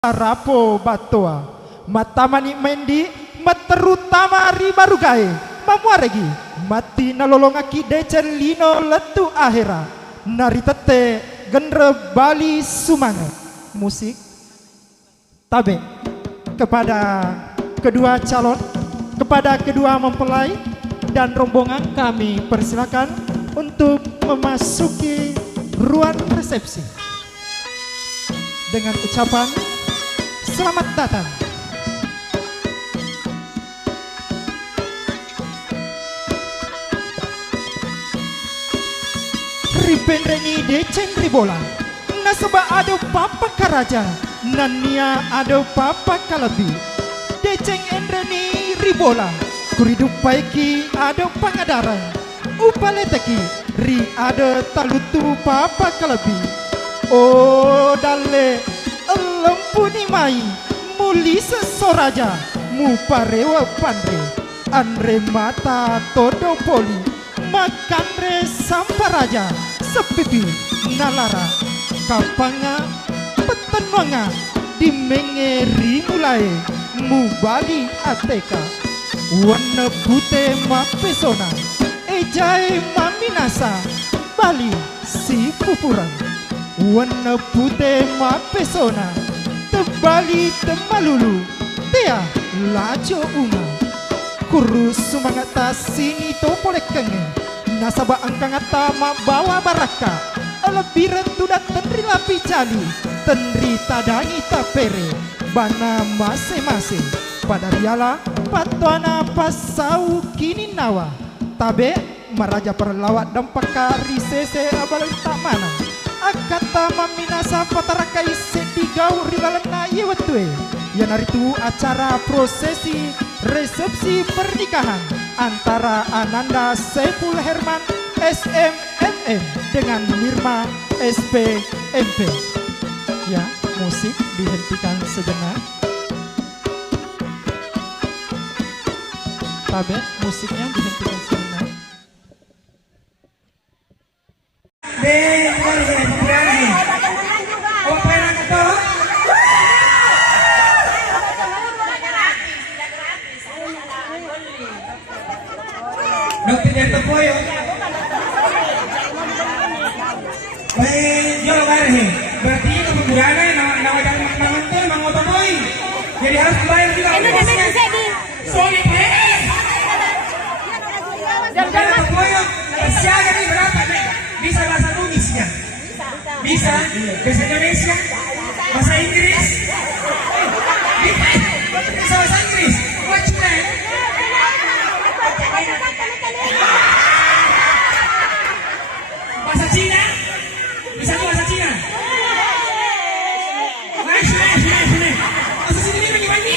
Rapo batoa matamani mendi materutama ribarugae mamuaregi mati nalolongaki decelino letu akhira naritete genre Bali Sumange musik tabe kepada kedua calon, kepada kedua mempelai dan rombongan kami persilakan untuk memasuki ruang resepsi dengan ucapan selamat datang. Riben reni deceng ribola, nasaba ada papa karaja, nania ada papa kalabi. Deceng enreni ribola, kuridu paiki ada pangadaran, upaleteki ri ada talutu papa kalabi. Oh dalle lempuni mai muli sesoraja mu parewa pandre andre mata todo poli makanre samparaja sepipi nalara kapanga petenwanga dimengeri mulai mu Bali ateka warna putih mapesona ejai maminasa Bali si pupurang warna putih mapesona tebali temalulu tia lajo unga kurus sumangata sini topolek kenge nasaba angkangata ma bawa baraka lebih rentudak tenri lapi cali tenri tadangi tapere bana masing-masing pada riala patuana pasau kini nawa tabe maraja perlawat dampaka risese abal tak mana akata maminasa patarakai sedigau ribalana yewetue yang hari itu acara prosesi resepsi pernikahan antara Ananda Saiful Herman SMMM dengan Nirma SPMP. Ya, musik dihentikan sejenak. Tabe, musiknya dihentikan sejenak. Dokter Jatuh Poyo baik, yo barhe berarti itu penggunaan nama mangantul mangotopoi jadi harus bayar juga ongkosnya soalnya Dokter Jatuh Poyo siaga nih berapa nih bisa bahasa Indonesia bisa bahasa Indonesia bahasa Inggris bisa bahasa Inggris what's that bahasa Cina bisa tuh bahasa Cina nice bahasa Cina ini bagi-bagi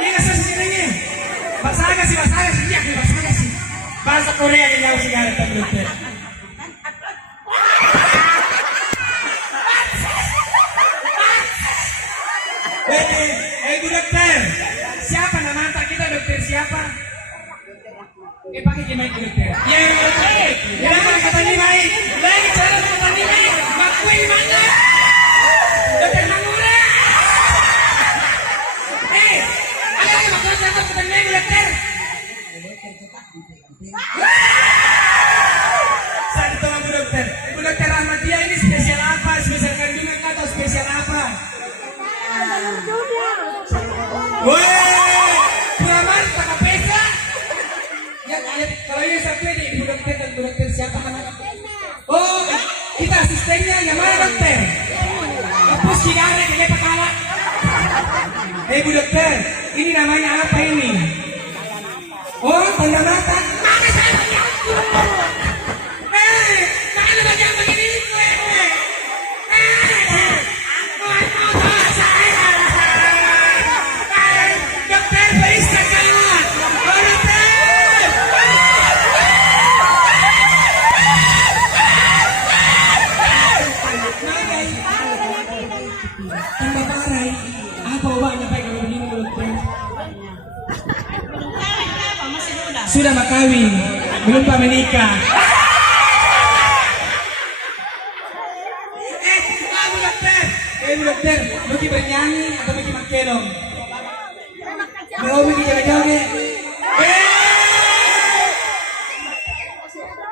ini bahasa Cina ini bahasa Agas sih iya bahasa Agas sih bahasa Korea yang jauh segala dokter Bu dokter siapa nama antar kita dokter siapa pakai gimana dokter ya jangan kata ini baik lagi cara kata ini baik makui mana dokter Mangura ayo makui kata ini dokter saya ditolong Bu dokter Ahmadiyah ini spesial apa spesial kandungan atau spesial apa woi Puraman tak pesa kalau ini sampai di Bu dokter siapa namanya? Oh, kita asistennya yang mana dokter? Hapus sigara yang lepak kalah. Bu dokter, ini namanya apa ini? Oh, tanda mata. Mana saya punya? Mana bagian begini? Dokter, bisa kalah. Sudah makawin, belum pak menikah. Bu dokter, nyanyi atau bikin makelong? Mau bikin joget-joget?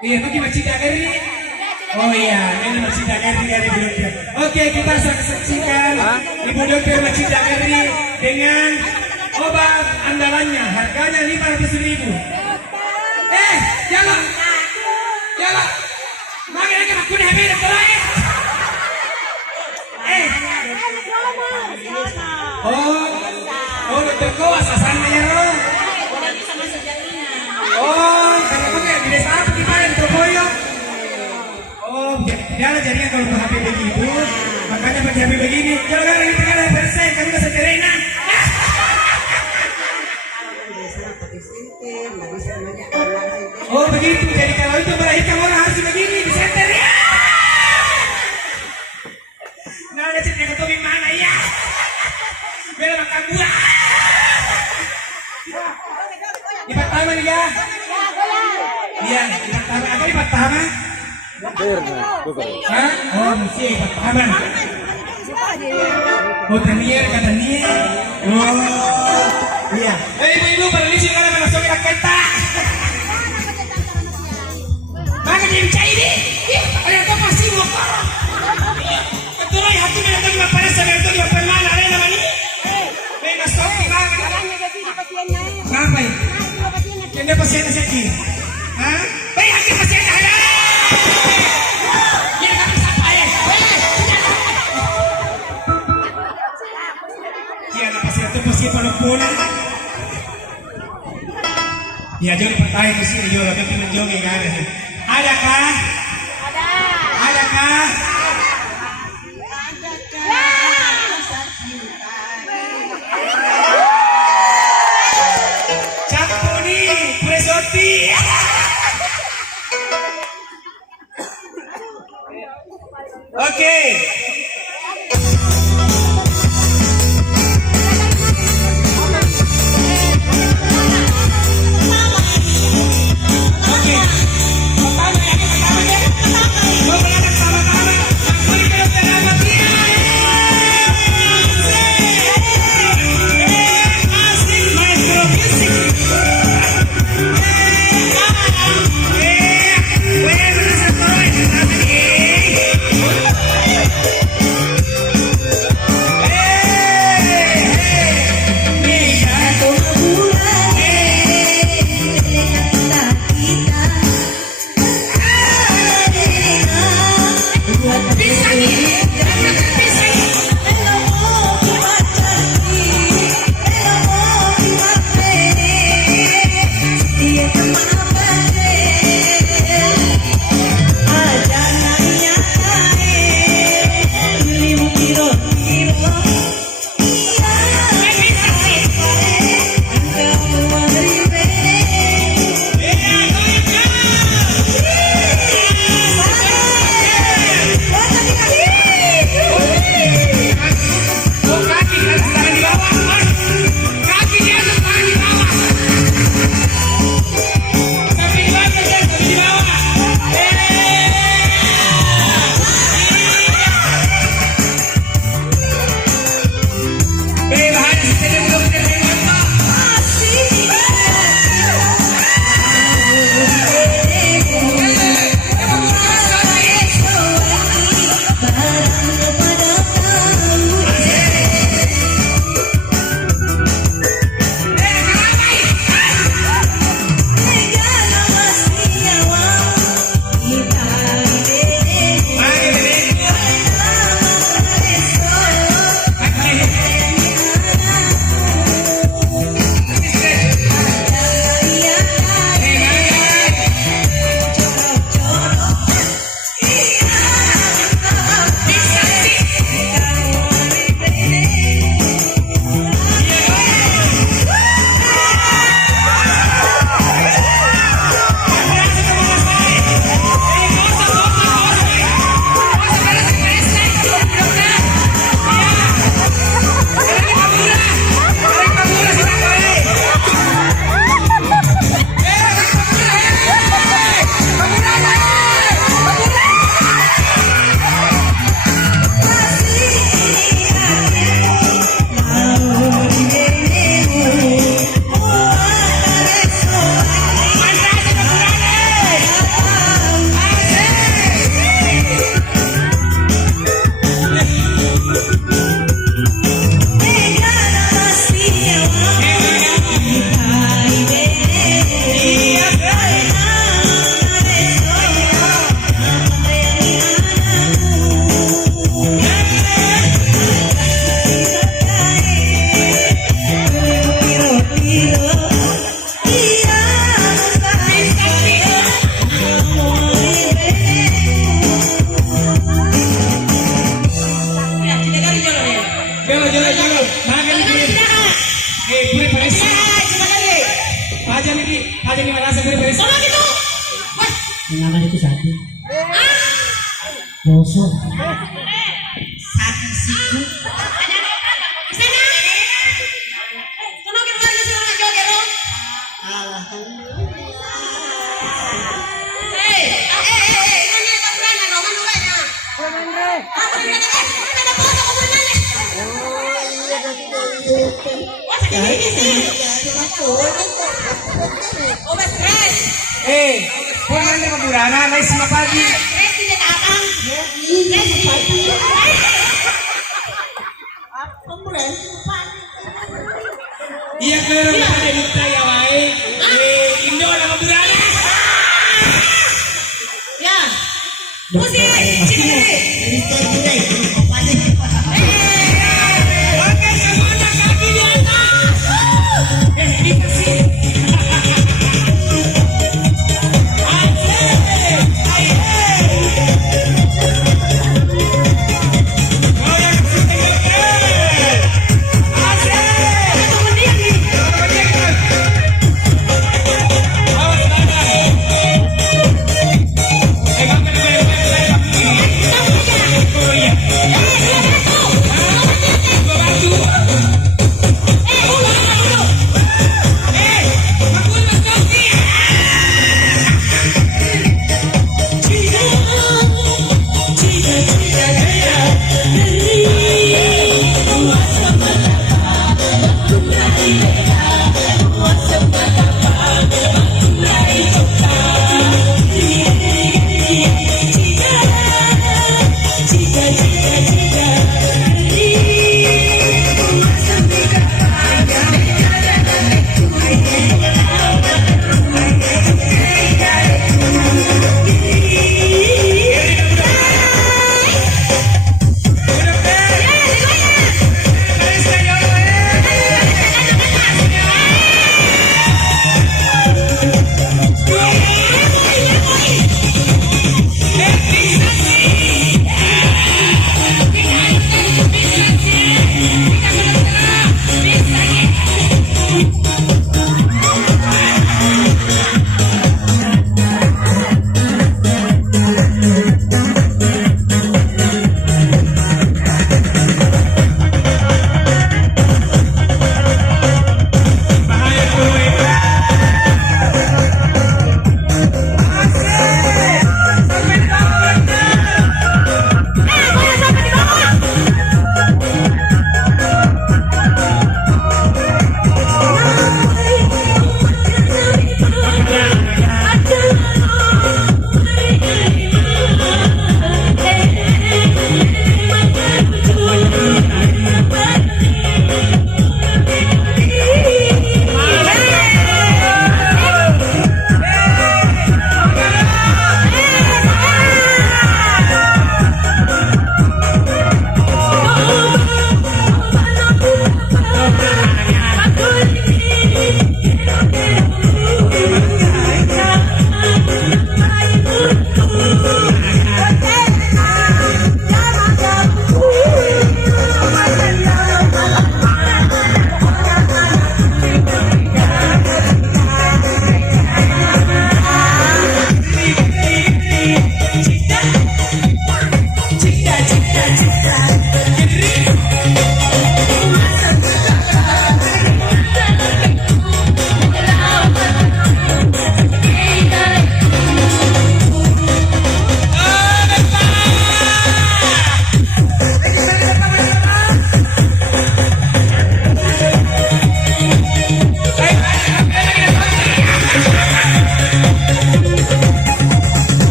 Iya, bikin masjid agari. Oh iya, ini masjid agari dari Ibu Dokter. Oke, kita saksikan Ibu Dokter masjid agari dengan obat andalannya. Harganya 500.000. Jangan. Jangan. Mari lagi aku nih habis terakhir. Dokter Kowas asalnya ya roh. Karena aku kayak di desa apa gimana di Troboyo? Jangan jadinya kalau tuh HP begitu, makanya pakai HP begini. Jangan lagi tinggal bersih, kamu udah secerena. Oh begitu, jadi kalau itu melahirkan orang harus begini di center ya. Nah ada cerita ketemu mana ya? Bela makan buah. Di pertama nih ya. Iya, di pertama. Apa di pertama? Hah? Oh, mesti di pertama. Oh, Daniel, kata Daniel. Oh, iya. Ibu-ibu, pada di sini kan langsung kita ketak. Maka dia bicara ini. Ternyata masih ngokor. Betul ya, hati mereka juga pada sadar itu juga pernah ada namanya. Mereka stop. Kenapa ya? Kena pasien sakit. Hah? Baik hati pasien ada. Dia kami siapa ya? Dia anak pasien itu pasien pada pulang. Ya jadi pertanyaan di sini juga tapi menjogi kan ada. Adakah? Ada. Adakah? Campuni, presoti. Oke. Boso. Sakit siku. Bisa na? Kuno keluarga sila nga joget ro. Hey, mana tak berani ro manula nya. Apa ni ada foto ko bulan ni. Oh, mas stress. Kung ano yung mabulana, may simapagi. Stress tidak akang. Stress pagi. Iya klaro na pa din tayo ay. Indo na mabulana. Ya. Musik, sini. Okay, semuanya kaki di atas. Kita sih. Oh, yeah.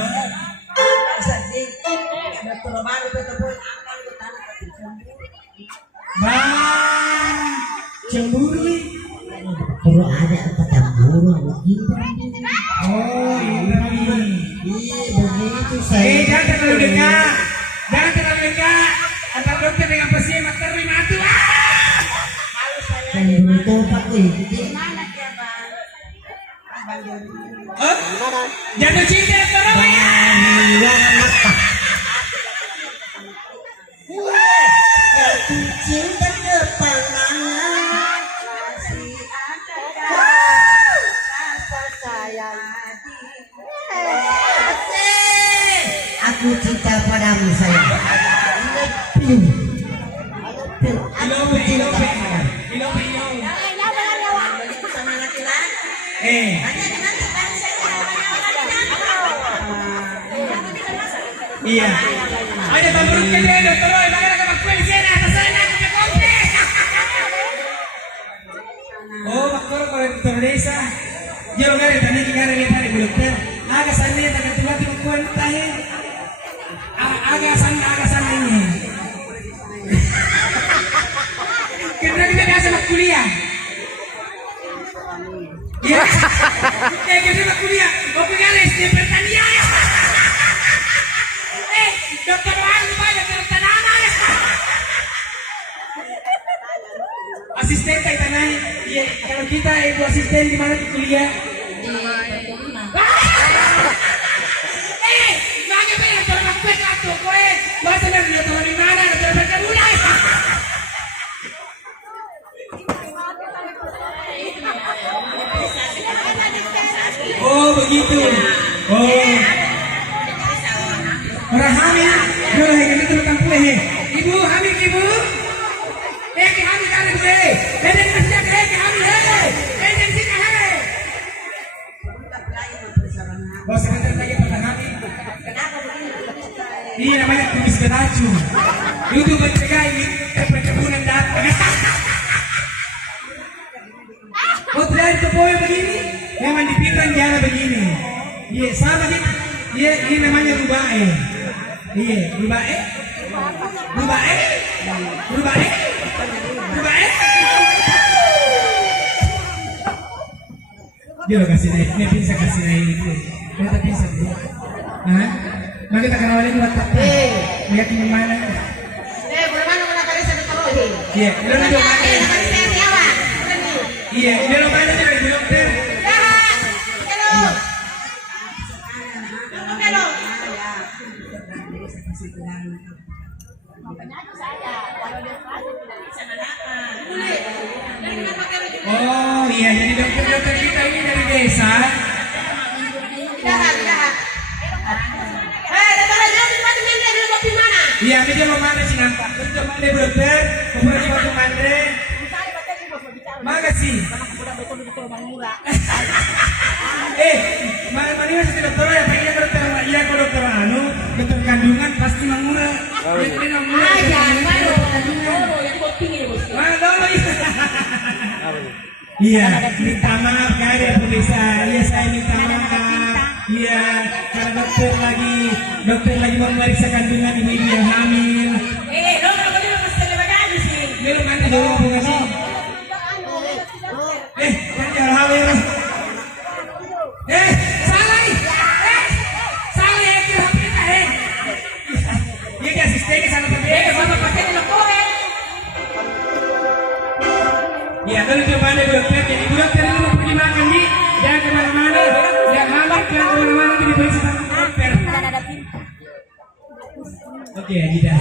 no? Bang, cemburu nih. Kalau ada apa cemburu begitu. Oh, ini. Iya begitu saya. Jangan terlalu dekat. Jangan terlalu dekat. Antara dokter dengan pasien terima itu. Cemburu itu Pak wih. Oh, jatuh cinta dokter apa ya? Jatuh cinta kepanjangan masih ada rasa sayang. Aku cinta padamu sayang. Piu. Aku cinta padamu. Iya. Ada pemburuk kene dokter oi, bagaimana kamu kuwi sini atas sana aku kompe. Oh, dokter kalau dokter desa. Jero ngare tani ngare ni tani dokter. Aga sanne tak ketua ti kuan tahe. Aga sanne ini. Kita biasa mak kuliah. Ya. Kita mak kuliah. Kopi garis di pertanian. Dokter Wahyu banyak tertanam. Asisten tanah. Iya, kalau kita itu asisten di mana di kuliah? Bagaimana yang terlalu atau kowe? Bahasa dia tahu di mana? Dokter mulai. Oh begitu. Oh. Orang hamil, dulu yang itu kampung ibu hamil ibu, hamil kali bu beda masih ada hamil beda sih hamil. Bos sebentar lagi pada hamil. Ini namanya tumis beracun. Itu mencegah ini perkebunan datang. Oh tidak itu poin begini, memang dipikirkan jalan begini. Iya sama nih, iya ini namanya rubae. Iya, rubae. Dia lo kasih naik, dia bisa kasih naik itu. Dia tak bisa tu. Hah? Mari kita kenalin buat apa? Lihat di mana? Bagaimana kalau kalian sampai terus? Iya, dia lo mana? Iya, dia lo mana dia di dokter? Oh iya, jadi dokter-dokter kita ini dari desa. Iya, meja mau mana sih nampak? Meja mana dokter? Kemudian waktu mana? Makasih. Mana masih dokter ya? Pengen dokter iya kalau dokter anu, dokter kandungan pasti mangura. Dokter mangura. Mana dulu iya, minta maaf kali ya pemirsa. Iya saya minta maaf. Iya, karena dokter lagi mau memeriksa kandungan ibu yang hamil. Belum kan ada hubungan sih. Jangan hamil. Salah ya kira kita Iya kan asistennya sama pakai sama pakai telepon. Ya, kalau coba ada dokter, jadi dokter itu mau pergi makan nih, jangan kemana-mana, jangan hamil, jangan kemana-mana, diperiksa sama dokter. Oke, tidak.